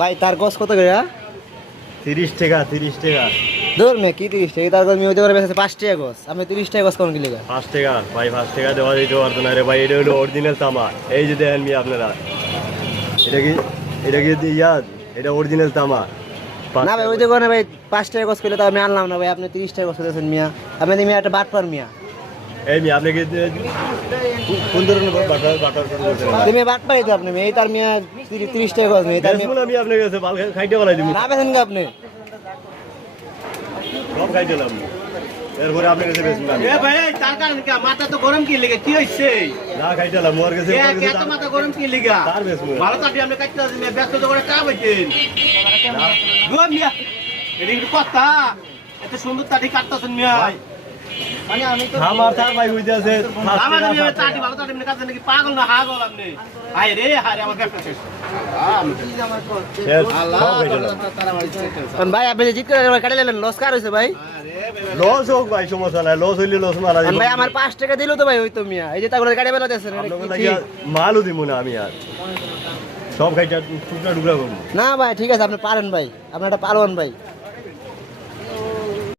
ভাই তার গছ কত করে? 30 টাকা 30 টাকা। দূর মে কি 30 টাকা, তার গছ আমি ওইতে করে বেচেছে 5 টাকা গছ, আপনি 30 টাকা গছ কোন কি লিগা? 5 টাকা ভাই, 5 টাকা দেওয়া দিতে পারতো না রে ভাই, এটা হলো অরিজিনাল তামা। এই যে দেখেন মিয়া আপনারা, এটা কি ইয়া, এটা অরিজিনাল তামা। না ভাই ওইতে করে ভাই 5 টাকা গছ কইলে তো আমি আনলাম না ভাই, আপনি 30 টাকা গছ দিয়েছেন মিয়া, আপনি মিয়া একটা বাটপার মিয়া। এই মিয়া আপনি কি কোন ধরনের বাটার শুরু করছেন? তুমি বাটপারই তো আপনি, এই তার মিয়া 30 টাকা গছ মিয়া, তার বেসমু না আমি আপনার কাছে বাল খাইতে বলাই দিমু। না বেচেন কি আপনি? সব খাইতেলাম, এরপরে আপনার কাছে বেসমু না। এ ভাই তার কারণ কি মাথা তো গরম কি লাগে, কি হইছে? না খাইতেলাম মোর কাছে। এত মাথা গরম কি লাগা? তার বেসমু ভালো কাটি আমরা কাটতে আছি, ব্যস্ত তো করে কাম হইছেন। গো মিয়া, এটা কি কথা? এত সুন্দর তাটি কাটতাছেন মিয়া। মানে আমি তো আমার তার ভাই হইতে আছে। আমার মিয়া তাটি ভালো তাটি মানে কাটতে নাকি পাগল না হাগল আপনি? হায় রে হায়, আমার ব্যবসা শেষ। ভাই আপনি যে জিত করে কাটে নিলেন, লস কার হইছে ভাই? লস হোক ভাই, সমস্যা নাই, লস হইলে লস মারা যাবে। ভাই আমার 5 টাকা দিলো তো ভাই, ওই তো মিয়া, এই যে তাগুলো কাটে বেলা দিয়েছেন। আপনাকে লাগিয়া মালও দিব না আমি আর, সব খাইটা টুকরা টুকরা করবো। না ভাই ঠিক আছে, আপনি পারেন ভাই, আপনি একটা পারবেন ভাই।